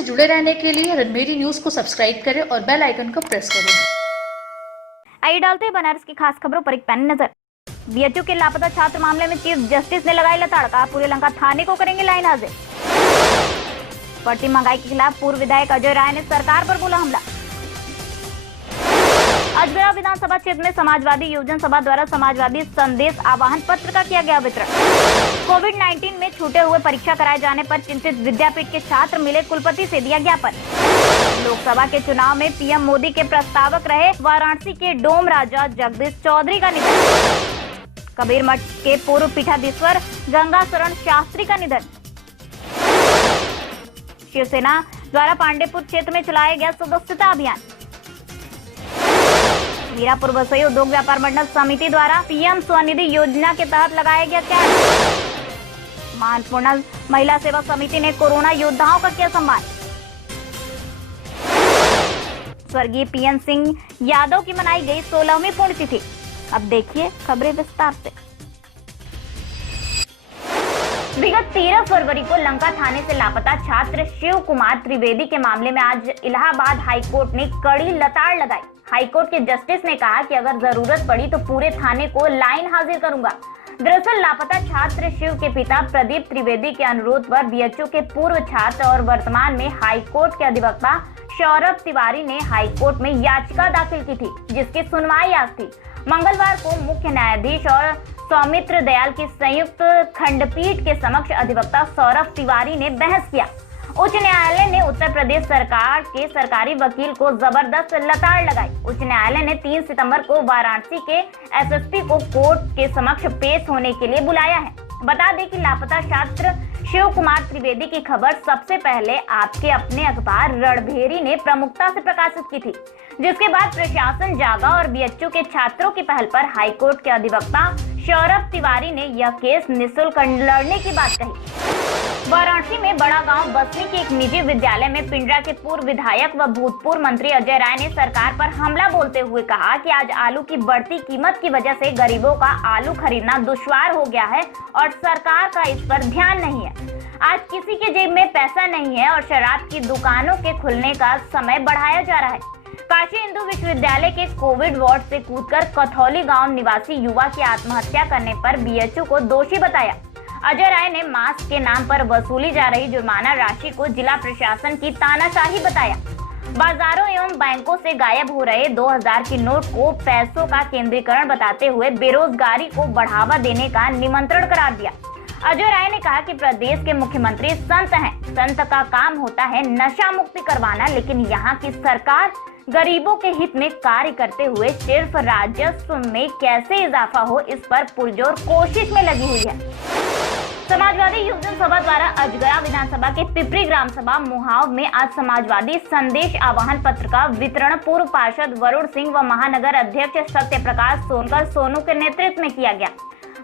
से जुड़े रहने के लिए रणमेरी न्यूज को सब्सक्राइब करें और बेल आइकन को प्रेस करें। आइए डालते हैं बनारस की खास खबरों पर एक पैन नजर। बीएचयू के लापता छात्र मामले में चीफ जस्टिस ने लगाई लताड़, कहा पूरे लंका थाने को करेंगे लाइन हाजिर। बढ़ती महंगाई के खिलाफ पूर्व विधायक अजय राय ने सरकार पर बोला हमला। अजगरा विधानसभा क्षेत्र में समाजवादी योजना सभा द्वारा समाजवादी संदेश आवाहन पत्र का किया गया वितरण। कोविड-19 में छूटे हुए परीक्षा कराए जाने पर चिंतित विद्यापीठ के छात्र मिले कुलपति से दिया ज्ञापन। लोकसभा के चुनाव में पीएम मोदी के प्रस्तावक रहे वाराणसी के डोम राजा जगदीश चौधरी का निधन। कबीर मठ के पूर्व पीठाधीश्वर गंगा शरण शास्त्री का निधन। शिवसेना द्वारा पांडेपुर क्षेत्र में चलाया गया सदस्यता अभियान। मीरापुर वसई उद्योग व्यापार मंडल समिति द्वारा पीएम स्वनिधि योजना के तहत लगाया गया कैंप। मानपूर्ण महिला सेवा समिति ने कोरोना योद्धाओं का किया सम्मान। स्वर्गीय पीएन सिंह यादव की मनाई गई 16वीं पुण्यतिथि। अब देखिए खबरें विस्तार से। विगत 13 फरवरी को लंका थाने से लापता छात्र शिव कुमार त्रिवेदी के मामले में आज इलाहाबाद हाईकोर्ट ने कड़ी लताड़ लगाई। हाईकोर्ट के जस्टिस ने कहा कि अगर जरूरत पड़ी तो पूरे थाने को लाइन हाजिर करूंगा। दरअसल लापता छात्र शिव के पिता प्रदीप त्रिवेदी के अनुरोध पर बीएचयू के पूर्व छात्र और वर्तमान में हाईकोर्ट के अधिवक्ता सौरभ तिवारी ने हाईकोर्ट में याचिका दाखिल की थी, जिसकी सुनवाई आज थी। मंगलवार को मुख्य न्यायाधीश और सौमित्र दयाल की संयुक्त खंडपीठ के समक्ष अधिवक्ता सौरभ तिवारी ने बहस किया। उच्च न्यायालय ने उत्तर प्रदेश सरकार के सरकारी वकील को जबरदस्त लताड़ लगाई। उच्च न्यायालय ने 3 सितंबर को वाराणसी के एसएसपी को कोर्ट के समक्ष पेश होने के लिए बुलाया है। बता दें कि लापता छात्र शिव कुमार त्रिवेदी की खबर सबसे पहले आपके अपने अखबार रणभेरी ने प्रमुखता से प्रकाशित की थी, जिसके बाद प्रशासन जागा और बीएचयू के छात्रों की पहल पर हाईकोर्ट के अधिवक्ता सौरभ तिवारी ने यह केस निःशुल्क लड़ने की बात कही। वाराणसी में बड़ा गांव बस्ती के एक निजी विद्यालय में पिंडरा के पूर्व विधायक व भूतपूर्व मंत्री अजय राय ने सरकार पर हमला बोलते हुए कहा कि आज आलू की बढ़ती कीमत की वजह से गरीबों का आलू खरीदना दुश्वार हो गया है और सरकार का इस पर ध्यान नहीं है। आज किसी के जेब में पैसा नहीं है और शराब की दुकानों के खुलने का समय बढ़ाया जा रहा है। काशी हिंदू विश्वविद्यालय के कोविड वार्ड से कूदकर कथौली गांव निवासी युवा की आत्महत्या करने पर बीएचयू को दोषी बताया। अजय राय ने मास्क के नाम पर वसूली जा रही जुर्माना राशि को जिला प्रशासन की तानाशाही बताया। बाजारों एवं बैंकों से गायब हो रहे 2000 की नोट को पैसों का केंद्रीकरण बताते हुए बेरोजगारी को बढ़ावा देने का निमंत्रण करार दिया। अजय राय ने कहा कि प्रदेश के मुख्यमंत्री संत हैं। संत का काम होता है नशा मुक्ति करवाना, लेकिन यहाँ की सरकार गरीबों के हित में कार्य करते हुए सिर्फ राजस्व में कैसे इजाफा हो, इस पर पुरजोर कोशिश में लगी हुई है। समाजवादी योजना सभा द्वारा अजगरा विधानसभा के पिपरी ग्राम सभा मुहाव में आज समाजवादी संदेश आवाहन पत्र का वितरण पूर्व पार्षद वरुण सिंह व महानगर अध्यक्ष सत्य प्रकाश सोनकर सोनू के नेतृत्व में किया गया।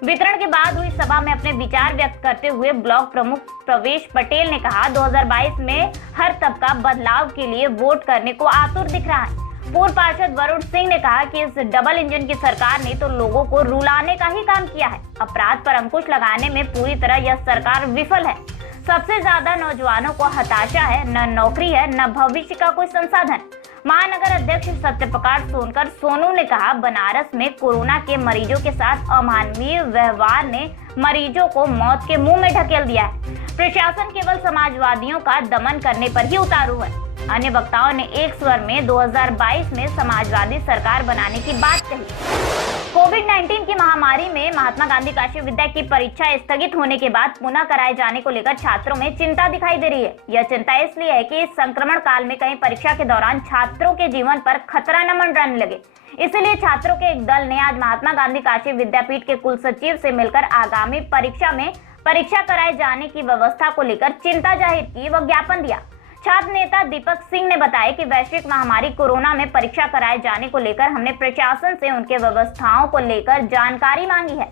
वितरण के बाद हुई सभा में अपने विचार व्यक्त करते हुए ब्लॉक प्रमुख प्रवेश पटेल ने कहा, 2022 में हर तबका बदलाव के लिए वोट करने को आतुर दिख रहा है। पूर्व पार्षद वरुण सिंह ने कहा कि इस डबल इंजन की सरकार ने तो लोगों को रुलाने का ही काम किया है। अपराध पर अंकुश लगाने में पूरी तरह यह सरकार विफल है। सबसे ज्यादा नौजवानों को हताशा है, न नौकरी है न भविष्य का कोई संसाधन। महानगर अध्यक्ष सत्य प्रकाश सोनकर सोनू ने कहा, बनारस में कोरोना के मरीजों के साथ अमानवीय व्यवहार ने मरीजों को मौत के मुंह में ढकेल दिया है। प्रशासन केवल समाजवादियों का दमन करने पर ही उतारू है। अन्य वक्ताओं ने एक स्वर में 2022 में समाजवादी सरकार बनाने की बात कही। कोविड-19 की महामारी में महात्मा गांधी काशी विद्या की परीक्षा स्थगित होने के बाद पुनः कराए जाने को लेकर छात्रों में चिंता दिखाई दे रही है। यह चिंता इसलिए है कि इस संक्रमण काल में कहीं परीक्षा के दौरान छात्रों के जीवन पर खतरा न मंडराने लगे। इसलिए छात्रों के एक दल ने आज महात्मा गांधी काशी विद्यापीठ के कुल सचिव से मिलकर आगामी परीक्षा में परीक्षा कराए जाने की व्यवस्था को लेकर चिंता जाहिर की व ज्ञापन दिया। छात्र नेता दीपक सिंह ने बताया कि वैश्विक महामारी कोरोना में परीक्षा कराए जाने को लेकर हमने प्रशासन से उनके व्यवस्थाओं को लेकर जानकारी मांगी है।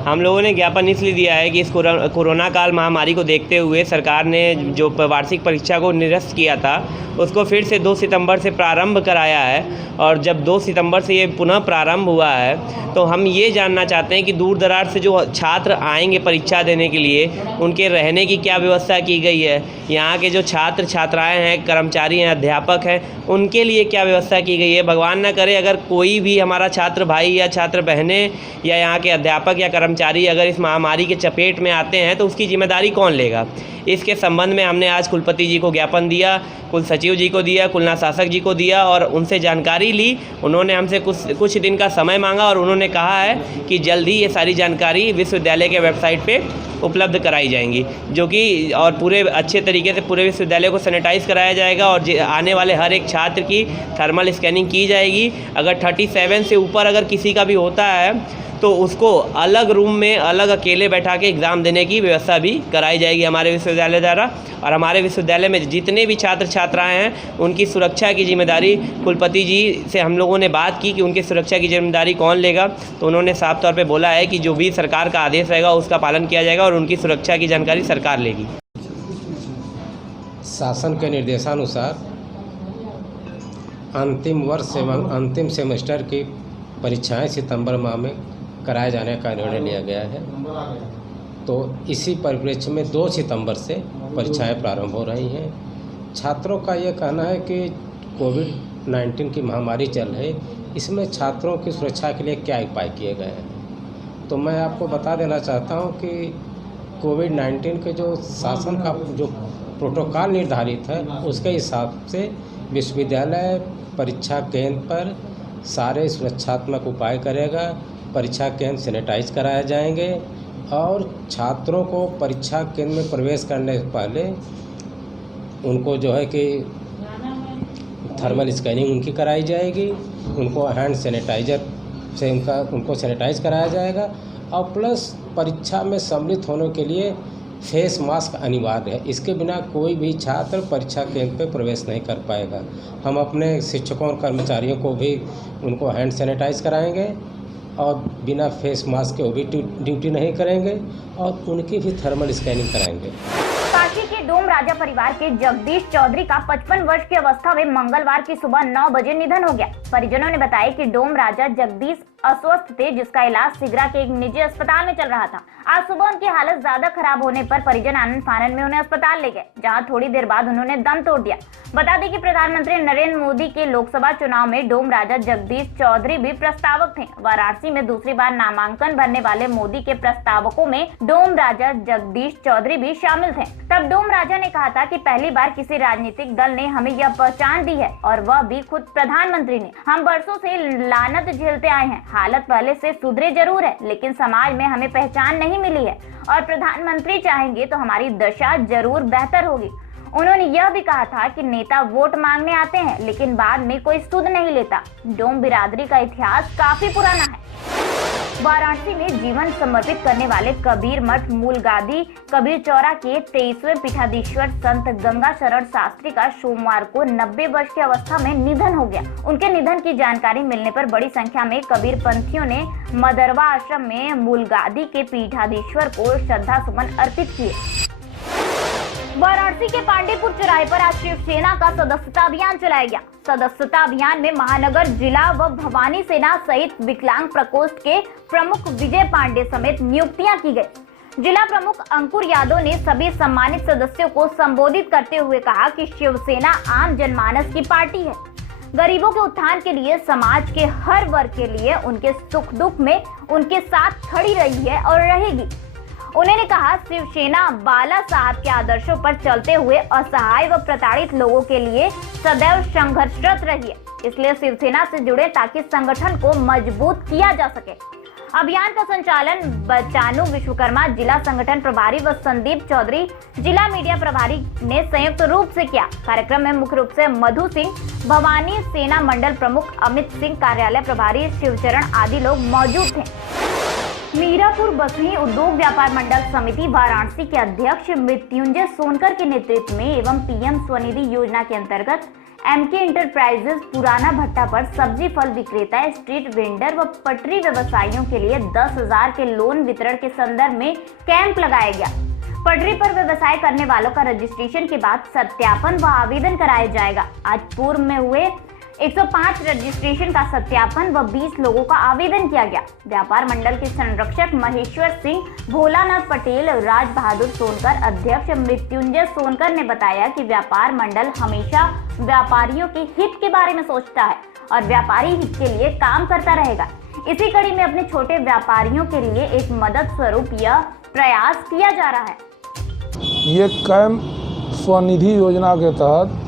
हम लोगों ने ज्ञापन इसलिए दिया है कि इस कोरोना काल महामारी को देखते हुए सरकार ने जो वार्षिक परीक्षा को निरस्त किया था उसको फिर से 2 सितंबर से प्रारंभ कराया है। और जब 2 सितंबर से ये पुनः प्रारंभ हुआ है तो हम ये जानना चाहते हैं कि दूर दराज से जो छात्र आएंगे परीक्षा देने के लिए उनके रहने की क्या व्यवस्था की गई है, यहाँ के जो छात्र छात्राएं हैं, कर्मचारी हैं, अध्यापक हैं, उनके लिए क्या व्यवस्था की गई है। भगवान ना करे अगर कोई भी हमारा छात्र भाई या छात्र बहनें या यहाँ के अध्यापक या कर्मचारी अगर इस महामारी के चपेट में आते हैं तो उसकी जिम्मेदारी कौन लेगा। इसके संबंध में हमने आज कुलपति जी को ज्ञापन दिया, कुल सचिव जी को दिया, कुलना शासक जी को दिया और उनसे जानकारी ली। उन्होंने हमसे कुछ दिन का समय मांगा और उन्होंने कहा है कि जल्द ही ये सारी जानकारी विश्वविद्यालय के वेबसाइट पे उपलब्ध कराई जाएंगी, जो कि और पूरे अच्छे तरीके से पूरे विश्वविद्यालय को सैनिटाइज कराया जाएगा और आने वाले हर एक छात्र की थर्मल स्कैनिंग की जाएगी। अगर 37 से ऊपर अगर किसी का भी होता है तो उसको अलग रूम में अलग अकेले बैठा के एग्ज़ाम देने की व्यवस्था भी कराई जाएगी हमारे विश्वविद्यालय द्वारा। और हमारे विश्वविद्यालय में जितने भी छात्र छात्राएं हैं उनकी सुरक्षा की जिम्मेदारी कुलपति जी से हम लोगों ने बात की कि उनकी सुरक्षा की जिम्मेदारी कौन लेगा, तो उन्होंने साफ तौर पे बोला है कि जो भी सरकार का आदेश रहेगा उसका पालन किया जाएगा और उनकी सुरक्षा की जानकारी सरकार लेगी। शासन के निर्देशानुसार अंतिम वर्ष एवं अंतिम सेमेस्टर की परीक्षाएं सितंबर माह में कराए जाने का निर्णय लिया गया है। तो इसी परिप्रेक्ष्य में 2 सितंबर से परीक्षाएं प्रारंभ हो रही हैं। छात्रों का ये कहना है कि कोविड-19 की महामारी चल रही, इसमें छात्रों की सुरक्षा के लिए क्या उपाय किए गए हैं। तो मैं आपको बता देना चाहता हूं कि कोविड-19 के जो शासन का जो प्रोटोकॉल निर्धारित है उसके हिसाब से विश्वविद्यालय परीक्षा केंद्र पर सारे सुरक्षात्मक उपाय करेगा। परीक्षा केंद्र सैनिटाइज कराए जाएंगे और छात्रों को परीक्षा केंद्र में प्रवेश करने से पहले उनको जो है कि थर्मल स्कैनिंग उनकी कराई जाएगी, उनको हैंड सैनिटाइजर से उनको सैनिटाइज कराया जाएगा और प्लस परीक्षा में सम्मिलित होने के लिए फेस मास्क अनिवार्य है। इसके बिना कोई भी छात्र परीक्षा केंद्र पर प्रवेश नहीं कर पाएगा। हम अपने शिक्षकों और कर्मचारियों को भी उनको हैंड सैनिटाइज कराएंगे और बिना फेस मास्क के वो भी ड्यूटी नहीं करेंगे और उनकी भी थर्मल स्कैनिंग कराएंगे। काशी के डोम राजा परिवार के जगदीश चौधरी का 55 वर्ष की अवस्था में मंगलवार की सुबह 9 बजे निधन हो गया। परिजनों ने बताया कि डोम राजा जगदीश अस्वस्थ थे, जिसका इलाज सिगरा के एक निजी अस्पताल में चल रहा था। आज सुबह उनकी हालत ज्यादा खराब होने पर परिजन आनंद फानन में उन्हें अस्पताल ले गए, जहां थोड़ी देर बाद उन्होंने दम तोड़ दिया। बता दें कि प्रधानमंत्री नरेंद्र मोदी के लोकसभा चुनाव में डोम राजा जगदीश चौधरी भी प्रस्तावक थे। वाराणसी में दूसरी बार नामांकन भरने वाले मोदी के प्रस्तावकों में डोम राजा जगदीश चौधरी भी शामिल थे। तब डोम राजा ने कहा था कि पहली बार किसी राजनीतिक दल ने हमें यह पहचान दी है और वह भी खुद प्रधानमंत्री ने। हम बरसों से लानत झेलते आए हैं, हालत पहले से सुधरे जरूर है लेकिन समाज में हमें पहचान नहीं मिली है और प्रधानमंत्री चाहेंगे तो हमारी दशा जरूर बेहतर होगी। उन्होंने यह भी कहा था कि नेता वोट मांगने आते हैं लेकिन बाद में कोई सुध नहीं लेता। डोम बिरादरी का इतिहास काफी पुराना है। वाराणसी में जीवन समर्पित करने वाले कबीर मठ मूलगादी कबीर चौरा के 23वें पीठाधीश्वर संत गंगा शरण शास्त्री का सोमवार को 90 वर्ष की अवस्था में निधन हो गया। उनके निधन की जानकारी मिलने पर बड़ी संख्या में कबीर पंथियों ने मदरवा आश्रम में मूलगादी के पीठाधीश्वर को श्रद्धा सुमन अर्पित किए। वाराणसी के पांडेपुर चौराहे पर आज शिवसेना का सदस्यता अभियान चलाया गया। सदस्यता अभियान में महानगर, जिला व भवानी सेना सहित विकलांग प्रकोष्ठ के प्रमुख विजय पांडे समेत नियुक्तियां की गई। जिला प्रमुख अंकुर यादव ने सभी सम्मानित सदस्यों को संबोधित करते हुए कहा कि शिवसेना आम जनमानस की पार्टी है। गरीबों के उत्थान के लिए, समाज के हर वर्ग के लिए उनके सुख दुख में उनके साथ खड़ी रही है और रहेगी। उन्होंने कहा शिवसेना बाला साहब के आदर्शों पर चलते हुए असहाय व प्रताड़ित लोगों के लिए सदैव संघर्षरत रही है, इसलिए शिवसेना से जुड़े ताकि संगठन को मजबूत किया जा सके। अभियान का संचालन बचानू विश्वकर्मा जिला संगठन प्रभारी व संदीप चौधरी जिला मीडिया प्रभारी ने संयुक्त रूप से किया। कार्यक्रम में मुख्य रूप से मधु सिंह, भवानी सेना मंडल प्रमुख अमित सिंह, कार्यालय प्रभारी शिवचरण आदि लोग मौजूद थे। मीरापुर बसही उद्योग व्यापार मंडल समिति वाराणसी के अध्यक्ष मृत्युंजय सोनकर के नेतृत्व में एवं पीएम स्वनिधि योजना के अंतर्गत एमके इंटरप्राइजेज पुराना भट्टा पर सब्जी फल विक्रेता, स्ट्रीट वेंडर व पटरी व्यवसायियों के लिए 10,000 के लोन वितरण के संदर्भ में कैंप लगाया गया। पटरी पर व्यवसाय करने वालों का रजिस्ट्रेशन के बाद सत्यापन व आवेदन कराया जाएगा। आज पूर्व में हुए 105 रजिस्ट्रेशन का सत्यापन व 20 लोगों का आवेदन किया गया। व्यापार मंडल के संरक्षक महेश्वर सिंह, भोलानाथ पटेल, राज बहादुर सोनकर, अध्यक्ष मृत्युंजय सोनकर ने बताया कि व्यापार मंडल हमेशा व्यापारियों के हित के बारे में सोचता है और व्यापारी हित के लिए काम करता रहेगा। इसी कड़ी में अपने छोटे व्यापारियों के लिए एक मदद स्वरूप यह प्रयास किया जा रहा है। ये कैंप स्वनिधि योजना के तहत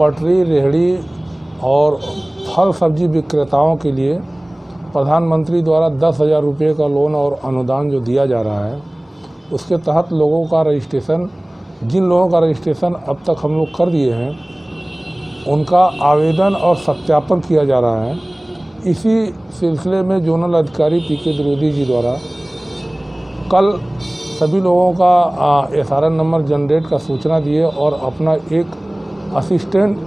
पटरी, रेहड़ी और फल सब्जी विक्रेताओं के लिए प्रधानमंत्री द्वारा 10,000 रुपये का लोन और अनुदान जो दिया जा रहा है, उसके तहत लोगों का रजिस्ट्रेशन, जिन लोगों का रजिस्ट्रेशन अब तक हम लोग कर दिए हैं, उनका आवेदन और सत्यापन किया जा रहा है। इसी सिलसिले में जोनल अधिकारी पीके द्विवेदी जी द्वारा कल सभी लोगों का SRN नंबर जनरेट का सूचना दिए और अपना एक असिस्टेंट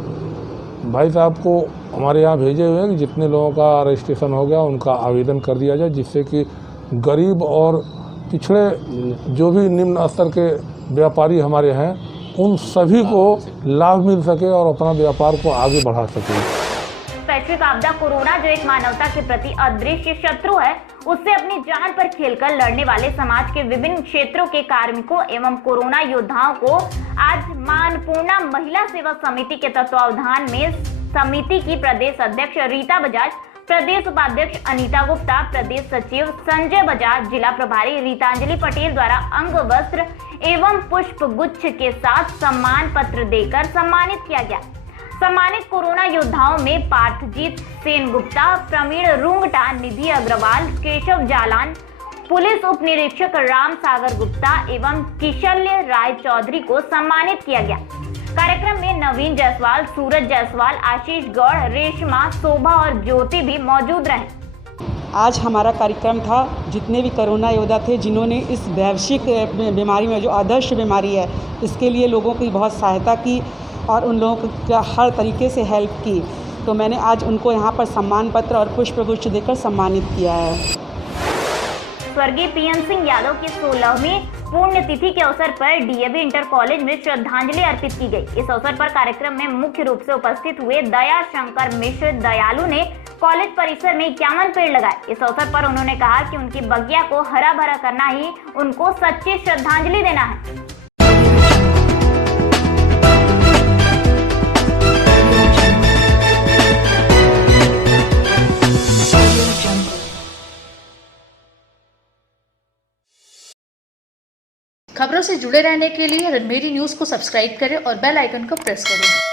भाई साहब को हमारे यहाँ भेजे हुए हैं कि जितने लोगों का रजिस्ट्रेशन हो गया उनका आवेदन कर दिया जाए, जिससे कि गरीब और पिछड़े जो भी निम्न स्तर के व्यापारी हमारे हैं उन सभी को लाभ मिल सके और अपना व्यापार को आगे बढ़ा सके। वैश्विक आपदा कोरोना, जो एक मानवता के प्रति अदृश्य शत्रु है, उससे अपनी जान पर खेलकर लड़ने वाले समाज के विभिन्न क्षेत्रों के कार्मिकों एवं कोरोना योद्धाओं को आज मां अन्नपूर्णा महिला सेवा समिति के तत्वावधान में समिति की प्रदेश अध्यक्ष रीता बजाज, प्रदेश उपाध्यक्ष अनीता गुप्ता, प्रदेश सचिव संजय बजाज, जिला प्रभारी रीतांजलि पटेल द्वारा अंग वस्त्र एवं पुष्प गुच्छ के साथ सम्मान पत्र देकर सम्मानित किया गया। सम्मानित कोरोना योद्धाओं में पार्थजीत सेन गुप्ता, प्रवीण रुंगटा, निधि अग्रवाल, केशव जालान, पुलिस उप निरीक्षक राम सागर गुप्ता एवं किशल्य राय चौधरी को सम्मानित किया गया। कार्यक्रम में नवीन जायसवाल, सूरज जायसवाल, आशीष गौड़, रेशमा, शोभा और ज्योति भी मौजूद रहे। आज हमारा कार्यक्रम था, जितने भी कोरोना योद्धा थे जिन्होंने इस वैश्विक बीमारी में, जो आदर्श बीमारी है, इसके लिए लोगों की बहुत सहायता की और उन लोगों को हर तरीके से हेल्प की, तो मैंने आज उनको यहाँ पर सम्मान पत्र और पुष्पगुच्छ देकर सम्मानित किया है। स्वर्गीय PN सिंह यादव की 16वीं पुण्यतिथि के अवसर पर DAV इंटर कॉलेज में श्रद्धांजलि अर्पित की गई। इस अवसर पर कार्यक्रम में मुख्य रूप से उपस्थित हुए दया शंकर मिश्र दयालु ने कॉलेज परिसर में 51 पेड़ लगाए। इस अवसर पर उन्होंने कहा कि उनकी बगिया को हरा भरा करना ही उनको सच्ची श्रद्धांजलि देना है। खबरों से जुड़े रहने के लिए रणमेरी न्यूज़ को सब्सक्राइब करें और बेल आइकन को प्रेस करें।